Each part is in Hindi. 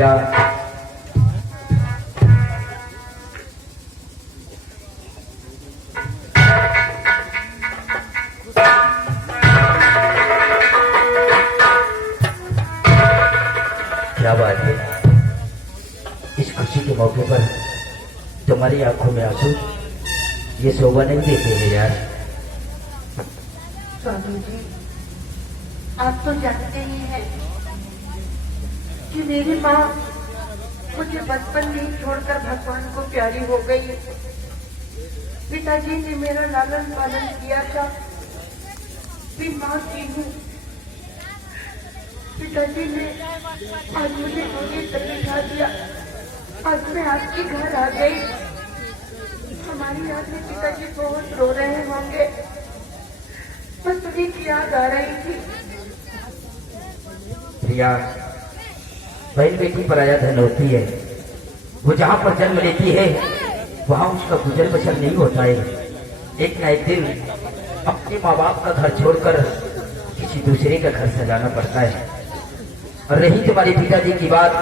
प्रिया, क्या बात है, इस खुशी के मौके पर तुम्हारी आंखों में आंसू ये शोभा नहीं देते हैं यार। स्वामी जी, आप तो जानते ही हैं कि मेरी माँ मुझे बचपन में ही छोड़कर भगवान को प्यारी हो गई। पिताजी ने मेरा लालन पालन किया था, फिर माँ की हूँ। पिताजी ने आज मुझे गोदी तक बिठा दिया। आज मैं आपके घर आ गई। हमारी याद में पिताजी बहुत रो रहे होंगे, बस उन्हीं की याद आ रही थी। प्रिया, बहन बेटी पराया धन होती है। वो जहाँ पर जन्म लेती है वहाँ उसका गुजर बसर नहीं होता है। एक न एक दिन अपने माँ बाप का घर छोड़कर किसी दूसरे का घर सजाना पड़ता है। और रही तुम्हारे पिताजी की बात,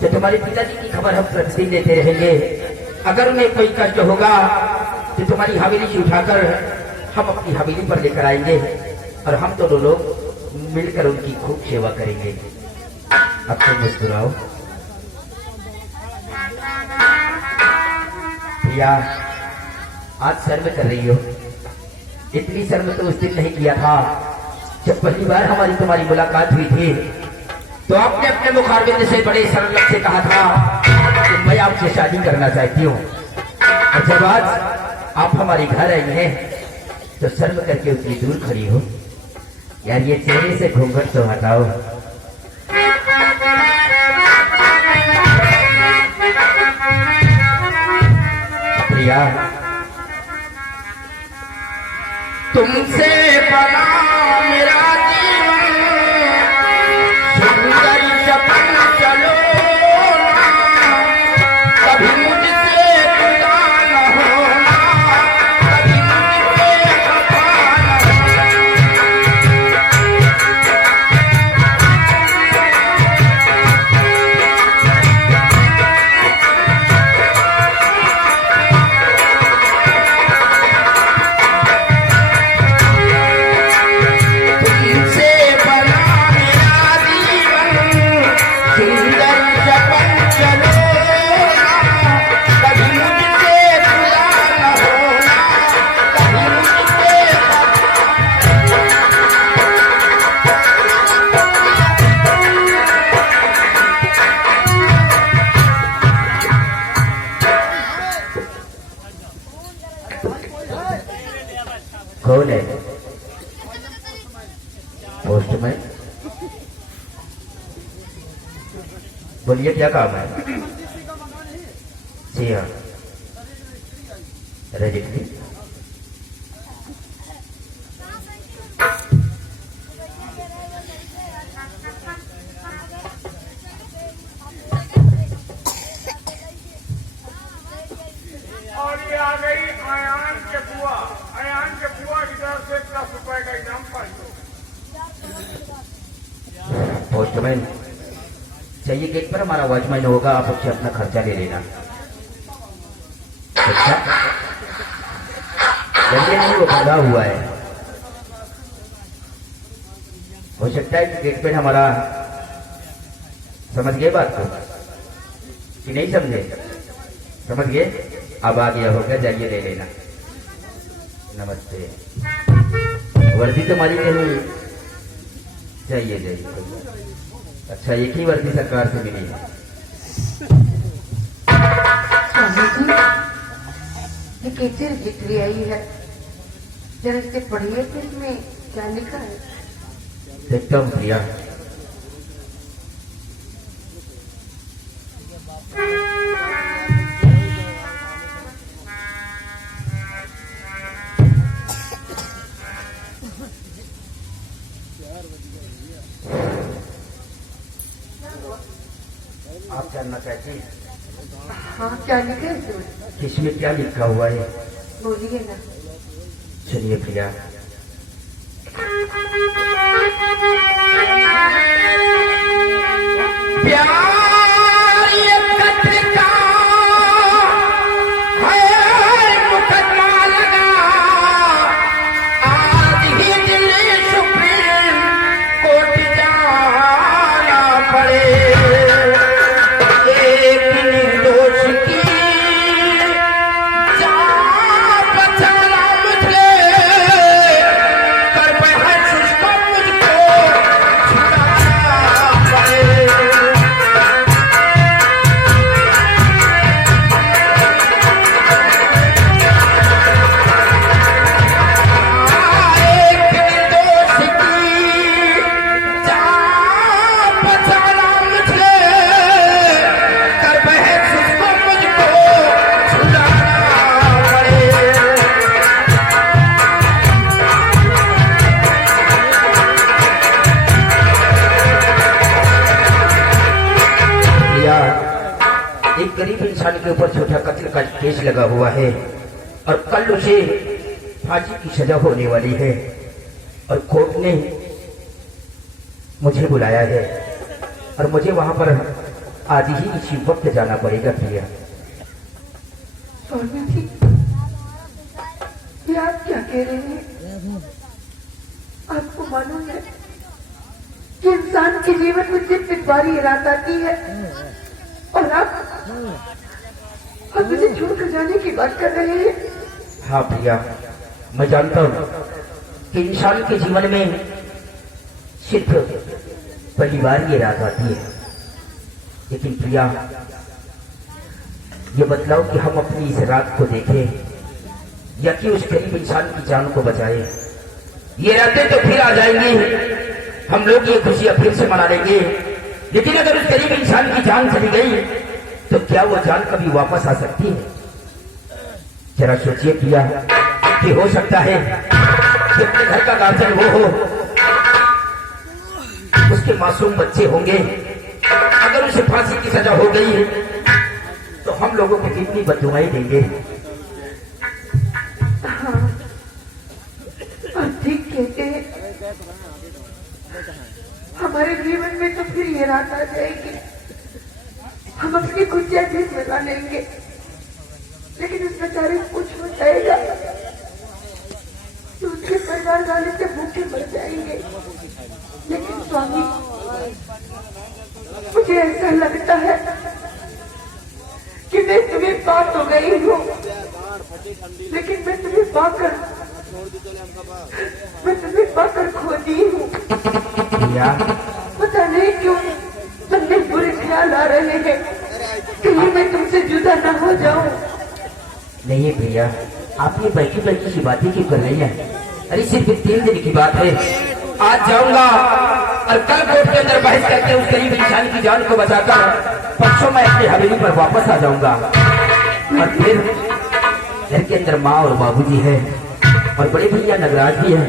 तो तुम्हारे पिताजी की खबर हम प्रतिदिन लेते रहेंगे। अगर उन्हें कोई कष्ट होगा तो तुम्हारी हवेली से उठाकर हम अपनी हवेली पर लेकर आएंगे और हम दोनों लोग मिलकर उनकी खूब सेवा करेंगे। अब तुम मुस्कुराओ। प्रिया, आज शर्म कर रही हो। इतनी शर्म तो उस दिन नहीं किया था जब पहली बार हमारी तुम्हारी मुलाकात हुई थी। तो आपने अपने मुखारबिंद से बड़े सरल लफ्ज़ से कहा था कि मैं आपसे शादी करना चाहती हूँ। और जब आज आप हमारे घर आई हैं तो शर्म करके उतनी दूर खड़ी हो। यार, ये चेहरे से घूंघट तो हटाओ। प्रिया, तुमसे बना मेरा जीवन, सुंदर सपन चलो ना, कभी मुझसे जुदा न होना, कभी मुझसे खफा कौन है? पोस्टमैन। बोलिए, क्या काम है? जी हाँ, रजिस्ट्री। और ये आ गई अयान के बुआ। अयान के बुआ की तरफ से 10 रुपए का इनाम पाई। पोस्टमैन चाहिए, गेट पर हमारा वॉचमैन होगा, आप उससे अपना खर्चा ले लेना। अच्छा, जल्दी नहीं, वो बंधा हुआ है। हो सकता है कि गेट पर हमारा, समझ गए बात को कि नहीं समझे? समझ गए? अब आ गया होगा, जाइए ले लेना। नमस्ते। वर्दी तुम्हारी नहीं? जाइए जाइए। अच्छा, एक ही वर्दी सरकार से मिली है। स्वामी जी, ये कैसे रजिस्ट्री आई है? जरा इसे पढ़िए कि इसमें क्या लिखा है। देखता हूँ प्रिया। आप जानना चाहते हैं? हाँ, क्या लिखा है इसमें? इसमें क्या लिखा हुआ है? बोलिए ना। सुनिए प्रिया। प्यार के ऊपर छोटा कत्ल का केस लगा हुआ है और कल उसे फांसी की सजा होने वाली है और कोर्ट ने मुझे बुलाया है और मुझे वहां पर आज ही इसी वक्त जाना पड़ेगा प्रिया। स्वामी जी, ये आप क्या कह रहे हैं? आपको मालूम है कि इंसान के जीवन में जितनी बारी रात आती है और आप मुझे छोड़कर जाने की बात कर रहे हैं। हाँ प्रिया, मैं जानता हूँ कि इंसान के जीवन में सिर्फ पहली बार ये रात आती है, लेकिन प्रिया ये बतलाओ कि हम अपनी इस रात को देखें या कि उस गरीब इंसान की जान को बचाएं। ये रातें तो फिर आ जाएंगी, हम लोग ये खुशियां फिर से मना लेंगे, लेकिन अगर उस गरीब इंसान की जान चली गई तो क्या वो जान कभी वापस आ सकती है? जरा सोचिए प्रिया कि हो सकता है कि अपने घर का गार्जियन वो हो, उसके मासूम बच्चे होंगे, अगर उसे फांसी की सजा हो गई तो हम लोगों को कितनी बददुआएं देंगे। हाँ, आप ठीक कहते हैं। हमारे जीवन में तो फिर ये रात आ जाएगी, हम अपनी खुशियां भी मिला लेंगे, लेकिन उस बेचारे को कुछ हो जाएगा तो उसके परिवार वाले से भूखे मर जाएंगे। लेकिन स्वामी, मुझे ऐसा लगता है कि मैं तुम्हें पा तो गई हूँ, लेकिन मैं तुम्हें पाकर खो दी हूँ। पता नहीं क्यों मन में बुरे ख्याल आ रहे हैं, कहीं मैं तुमसे जुदा ना हो जाऊं। नहीं भैया, आप ये बैठी बैठी सी बातें क्यों कर रही हैं? अरे सिर्फ 3 दिन की बात है, आज जाऊंगा और कल कोर्ट के अंदर बहस करके उस गरीब इंसान की जान को बचाकर परसों मैं अपनी हवेली पर वापस आ जाऊंगा और फिर घर के अंदर माँ और बाबूजी है और बड़े भैया नगराज भी है।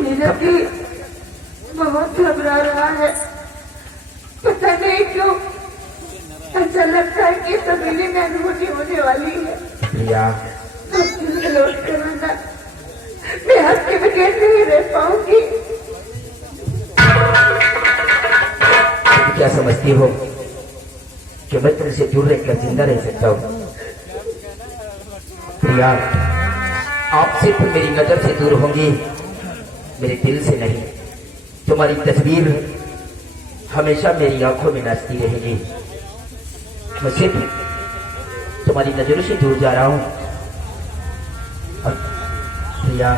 मेरा भी बहुत घबरा रहा है, पता नहीं क्यों ऐसा लगता है कि सवेरे में अनुभूति होने वाली है। भैया लौट कर आना, मैं आपके बगैर नहीं रह पाऊंगी। तुम क्या समझती हो कि मैं तेरे से दूर रहकर जिंदा रह सकता हूँ? प्रिया, आप सिर्फ मेरी नजर से दूर होंगी, मेरे दिल से नहीं। तुम्हारी तस्वीर हमेशा मेरी आंखों में नाचती रहेगी। मैं सिर्फ तुम्हारी नजरों से दूर जा रहा हूँ। और प्रिया,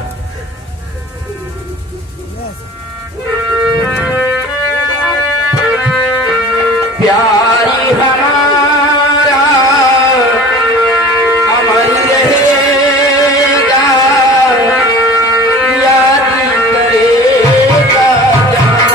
प्यारी हमारा अमर रहेगा, याद करेगा जहां।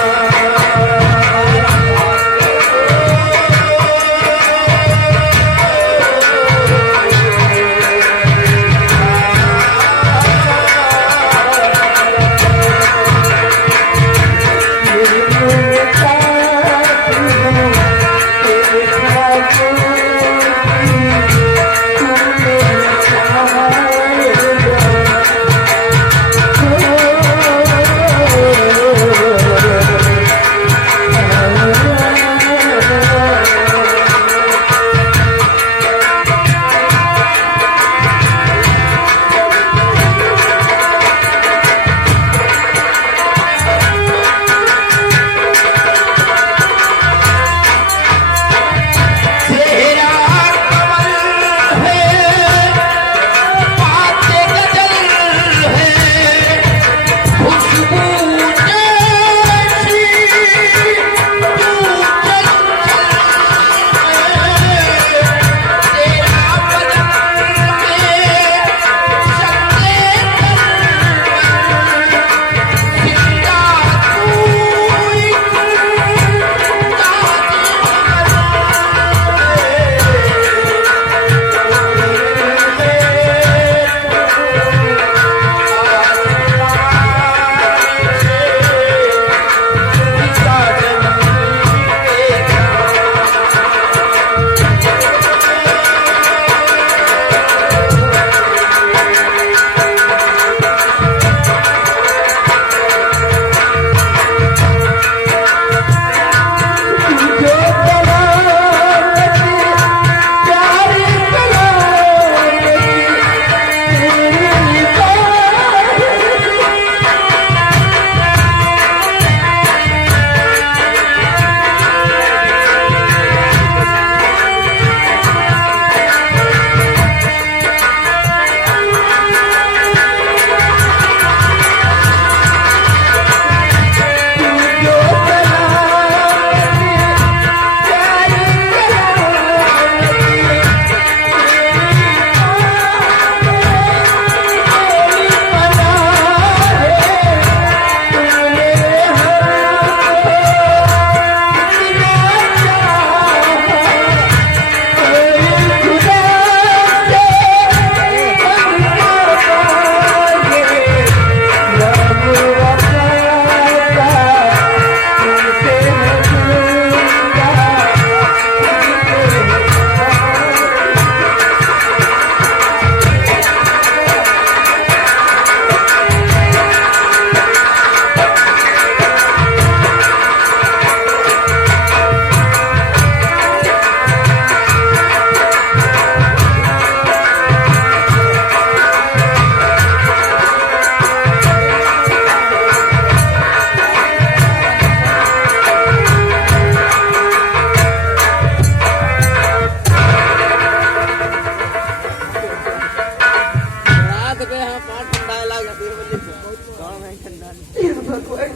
हे भगवान,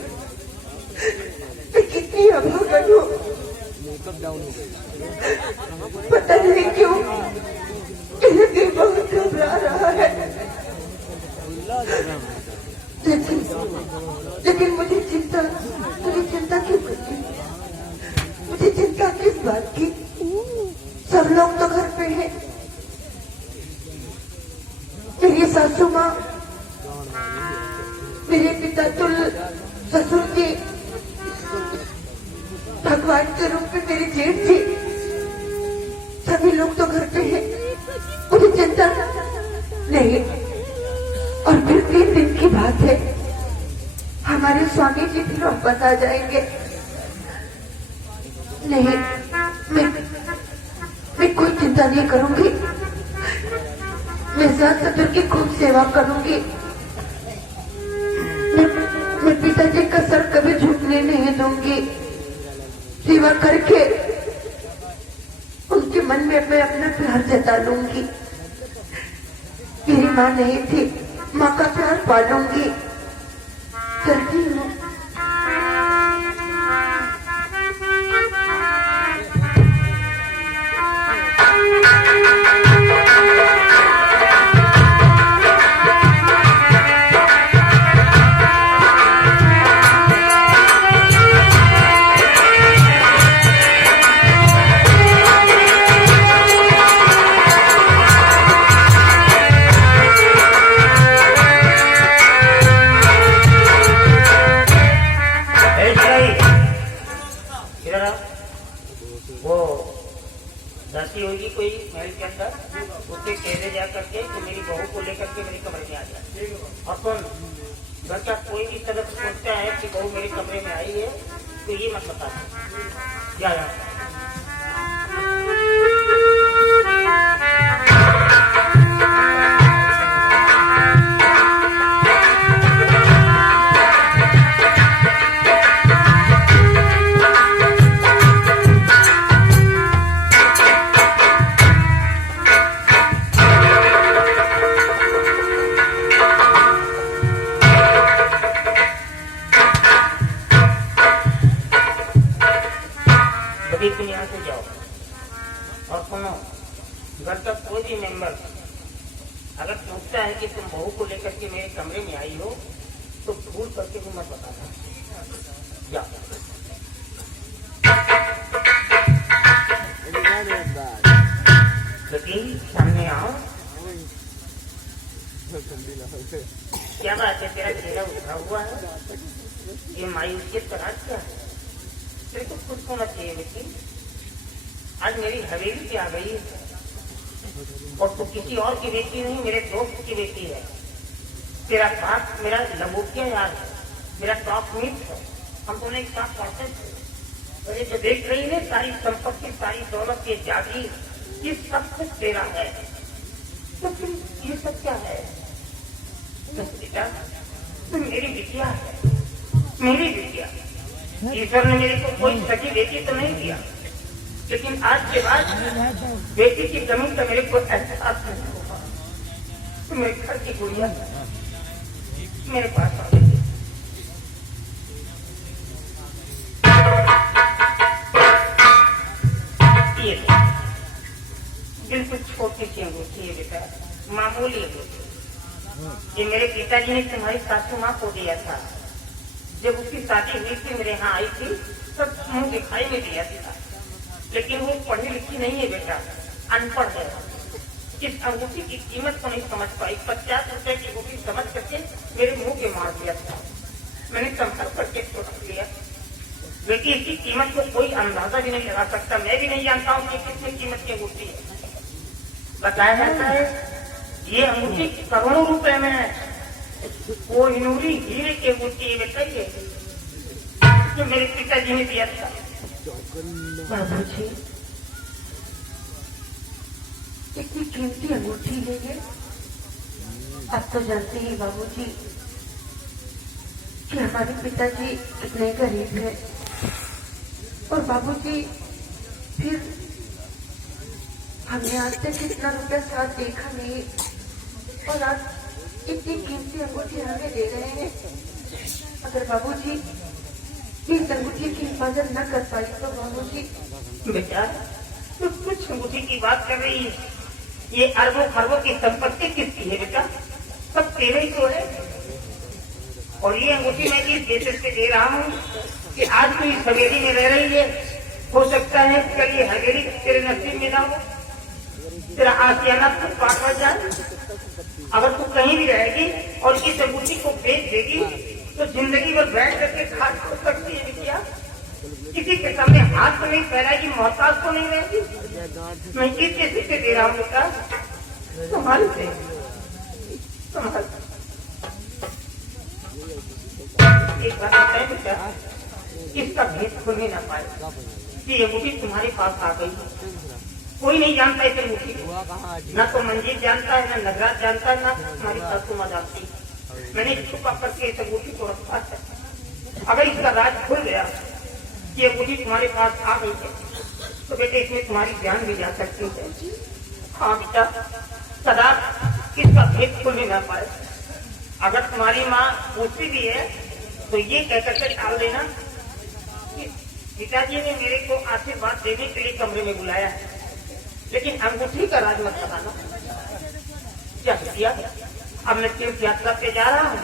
मैं कितनी अभागन हूँ। पता नहीं क्यों मेरा दिल बहुत घबरा रहा है। लेकिन मुझे चिंता क्यों करती? मुझे चिंता किस बात की? सब लोग तो घर पे हैं। मेरी सासू माँ, मेरे पिता तुल ससुर जी, भगवान के रूप में मेरे जेठ जी, सभी लोग तो घर पे हैं। मुझे चिंता नहीं। और फिर 3 दिन की बात है, हमारे स्वामी जी फिर वापस आ जाएंगे। नहीं, मैं कोई चिंता नहीं करूंगी। मैं सास ससुर की खूब सेवा करूंगी। मैं पिताजी का सर कभी झुकने नहीं दूंगी। सेवा करके उनके मन में मैं अपना प्यार जता लूंगी। मेरी माँ नहीं थी, माँ का प्यार पालूंगी। चलती हूँ। वो धरती होगी कोई महल के अंदर, उससे कह दे जा करके कि मेरी बहू को लेकर के मेरे कमरे में आ जाए। और सुन, घर का कोई भी सदस्य सोचता है कि बहू मेरे कमरे में आई है तो ये मत बता क्या तुम यहाँ से जाओ। और सुनो, घर का कोई भी मेंबर अगर सोचता है कि तुम बहू को लेकर के मेरे कमरे में आई हो तो भूल करके तुम मत बताना। जाओ। लेकिन सामने आओ। क्या बात है, तेरा चेहरा उठा हुआ है, ये मायूसियत का राज क्या है? तेरे को खुद होना चाहिए। लेकिन आज मेरी हवेली पे आ गई है और तू किसी और की बेटी नहीं, मेरे दोस्त की बेटी है। तेरा बाप मेरा लंगोटिया यार है, मेरा टॉप मीट है। हम दोनों एक साथ पढ़ते थे। और ये जो देख रही है सारी संपत्ति, सारी दौलत, ये जागीर, ये सब कुछ तेरा है। तो फिर ये सब क्या है? तो बेटा, तू मेरी बिटिया है, मेरी बिटिया। ईश्वर ने मेरे को कोई सगी बेटी तो नहीं दिया, लेकिन आज के बाद बेटी की कमी का मेरे को एहसास नहीं होगा। तो मेरे घर की गुड़िया मेरे पास आ गई। ये बिल्कुल छोटी सी अंगूठी है बेटा, मामूली अंगूठी। ये मेरे पिताजी ने तुम्हारी सासू माँ को दिया था। जब उसकी शादी हुई थी, मेरे यहाँ आई थी, तब मुंह दिखाई में दिया था। लेकिन वो पढ़ी लिखी नहीं है बेटा, अनपढ़ है। इस अंगूठी की कीमत को नहीं समझ पाई। 50 रुपए की अंगूठी समझ करके मेरे मुंह के मार दिया था। मैंने संपर्क करके छोड़ लिया। बेटी, इसकी कीमत को कोई अंदाजा भी नहीं लगा सकता। मैं भी नहीं जानता हूँ कि कितनी कीमत की अंगूठी है। बताया जाता है ये अंगूठी करोड़ों रुपए में है। वो हिनूरी हीरे की अंगूठी बेटा, ये जो मेरे पिताजी ने दिया था। बाबूजी, इतनी कीमती अंगूठी है ये। आप तो जानते ही बाबूजी कि हमारे पिताजी कितने गरीब हैं। और बाबूजी, फिर हमने आज तक इतना रुपया साथ देखा नहीं, और आज इतनी कीमती अंगूठी हमें दे रहे हैं। अगर बाबूजी इस अंगूठी की हिफाजत न कर पाई तो बाबूजी। बेटा तू कुछ अंगूठी की बात कर रही है? ये अरबों खरबों की संपत्ति किसकी है बेटा? सब तेरे ही तो है। और ये अंगूठी मैं इस बेसिस पे दे रहा हूँ कि आज तू इस हवेली में रह रही है, हो सकता है कल ये हवेली तेरे नसीब में ना हो, तेरा आशियाना तू पार पड़ जाए। अगर तू कहीं भी रहेगी और इस अंगूठी को बेच देगी तो जिंदगी भर बैठ करके खा हो सकती है बिटिया। किसी के सामने हाथ तो नहीं फैलाएगी, मोहताज तो नहीं रहेगी। मैं इस बेसिस पे दे रहा हूँ बेटा, संभाल से संभाल। एक बात बताए बेटा, इसका भेद खुलने ना पाए कि ये अंगूठी तुम्हारे पास आ गई। कोई नहीं जानता इस अंगूठी को, ना तो मंजीत जानता है, ना नगराज जानता है, ना तुम्हारी सासू माँ जानती। मैंने छुपा करके इस अंगूठी को रखा है। अगर इसका राज खुल गया कि अंगूठी तुम्हारे पास आ गई है तो बेटे इसमें तुम्हारी जान भी जा सकती है। हाँ बेटा, सदा इसका भेद खुल ना पाए। अगर तुम्हारी माँ पूछती भी है तो ये कह करके टाल देना कि पिताजी ने मेरे को आशीर्वाद देने के लिए कमरे में बुलाया है, लेकिन अंगूठी का राज मत बताना। क्या किया? अब मैं तीर्थ यात्रा पे जा रहा हूँ,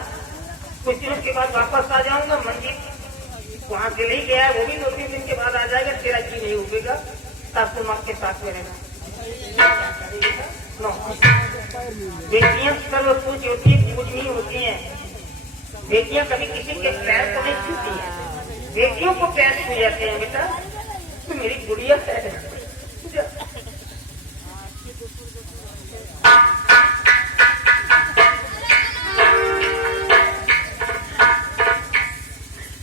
कुछ दिनों के बाद वापस आ जाऊंगा। मंदिर वहां से नहीं गया है, वो भी 2-3 दिन के बाद आ जाएगा। तेरा जी नहीं उगेगा, सासू माँ के साथ में रहना। बेटियां सर्व पूज होती है, पूजनी होती है। बेटियां कभी किसी के पैर को नहीं छूती है, बेटियों को पैर छू जाते हैं। बेटा तो मेरी गुड़िया है।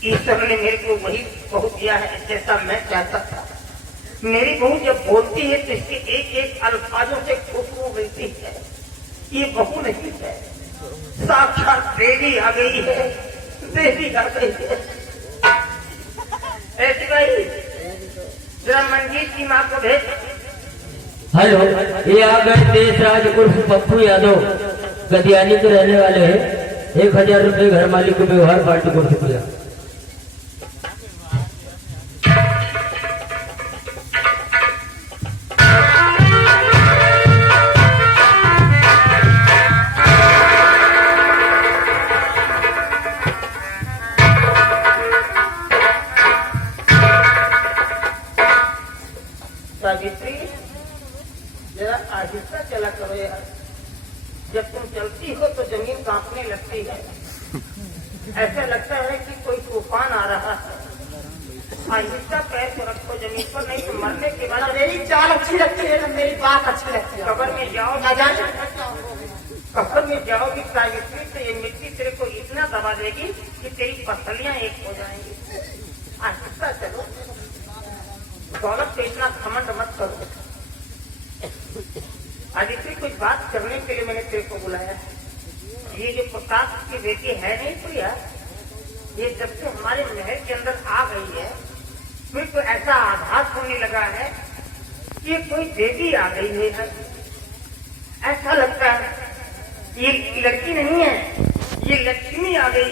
ईश्वर ने मेरे को वही बहू दिया है जैसा मैं चाहता था। मेरी बहू जब बोलती है तो इसके एक एक अल्फाजों से खुशबू मिलती है। ये बहू नहीं है, साक्षात देवी आ गई है, देवी आ गई है। ऐसे भाई जरा मंजीत की माँ को भेज। हेलो, ये आ गए देशराज उर्फ पप्पू यादव, गदियानी के रहने वाले हैं। 1000 रुपये घर मालिक को व्यवहार पार्टी को शुक्रिया। सावित्री जरा आहिस्ता चला करो यार, जब तुम चलती हो तो जमीन कांपने लगती है। ऐसा लगता है कि कोई तूफान आ रहा है। आहिस्ता पैर को रखो जमीन पर, नहीं तो मरने के बाद। मेरी चाल अच्छी लगती है ना, मेरी बात अच्छी लगती है। कब्र में जाओ, कब्र में जाओगी सावित्री तो ये मिट्टी तेरे को इतना दबा देगी कि तेरी पसलियां एक हो जाएंगी। आहिस्ता चलो, दौलत पे इतना घमंड मत करो। आदित्य कुछ बात करने के लिए मैंने तेरे को बुलाया है। ये जो प्रताप की बेटी है नहीं प्रिया, ये जब से हमारे महल के अंदर आ गई है फिर तो ऐसा आभास होने लगा है कि ये कोई देवी आ गई है। ऐसा लगता है ये लड़की नहीं है, ये लक्ष्मी आ गई।